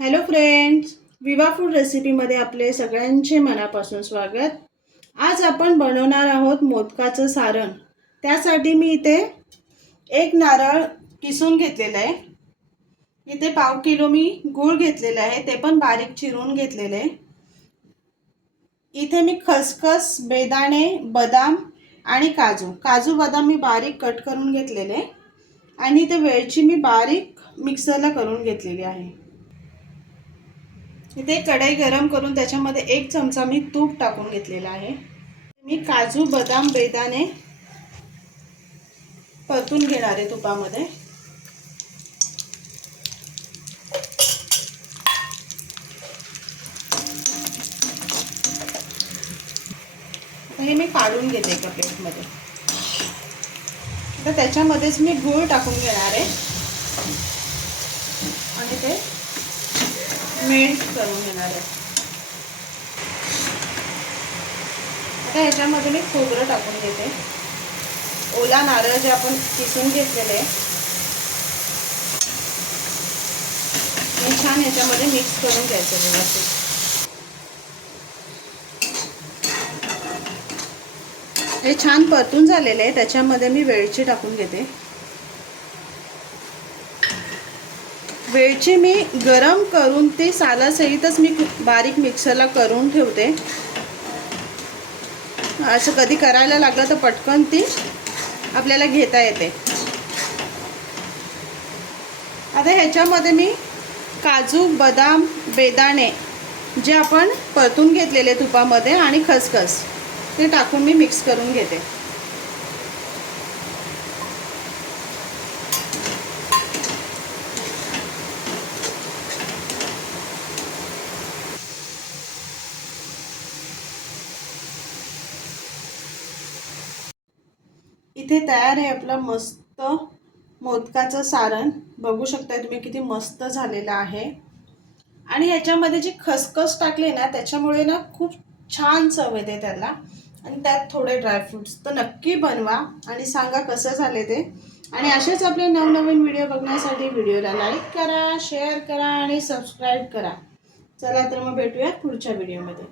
Hello friends Viva food रेसिपीमध्ये आपले सगळ्यांचे मनापासून स्वागत. आज आपण बनवणार आहोत मोदकाचं सारण. त्यासाठी मी इथे एक नारळ किसून घेतलेलं आहे. इथे पाव किलो मी गूळ घेतलेलं आहे. ते पण बारीक चिरून घेतलेले आहे. इथे मी खसखस बेदाणे बदाम आणि काजू. काजू बदाम मी बारीक कट करून घेतलेले आणि इथे वेळची मी बारीक मिक्सरला करून घेतलेली आहे. इथे कढई गरम करून त्याच्यामध्ये एक चमचा मी तूप टाकून घेतलेला आहे. मी काजू बदाम बेदाणे परतून घेणार आहे तुपामध्ये. हे मी काढून घेते एका प्लेटमध्ये. तर त्याच्यामध्येच मी गूळ टाकून घेणार आहे. आणि ते मेल्ट करून घेणार आहे. आता ह्याच्यामध्ये मी खोबरं टाकून घेते. ओला नारळ जे आपण किसून घेतलेले हे छान ह्याच्यामध्ये मिक्स करून घ्यायचं व्यवस्थित. हे छान परतून झालेले आहे. त्याच्यामध्ये मी वेळची टाकून घेते. वेळची मी गरम करून ती सालासहितच मी बारीक मिक्सरला करून ठेवते. असं कधी करायला लागलं तर पटकन ती आपल्याला घेता येते. आता ह्याच्यामध्ये मी काजू बदाम बेदाणे जे आपण परतून घेतलेले तुपामध्ये आणि खसखस ते टाकून मी मिक्स करून घेते. इथे तयार आहे आपलं मस्त मोदकाचं सारण. बघू शकताय तुम्ही किती मस्त झालेलं आहे. आणि याच्यामध्ये जी खसखस टाकली ना त्याच्यामुळे ना खूप छान चव येते त्याला. आणि त्यात थोडे ड्रायफ्रुट्स तर नक्की बनवा आणि सांगा कसं झाले ते. आणि असेच आपले नवनवीन व्हिडिओ बघण्यासाठी व्हिडिओला लाईक करा शेअर करा आणि सबस्क्राईब करा. चला तर मग भेटूया पुढच्या व्हिडिओमध्ये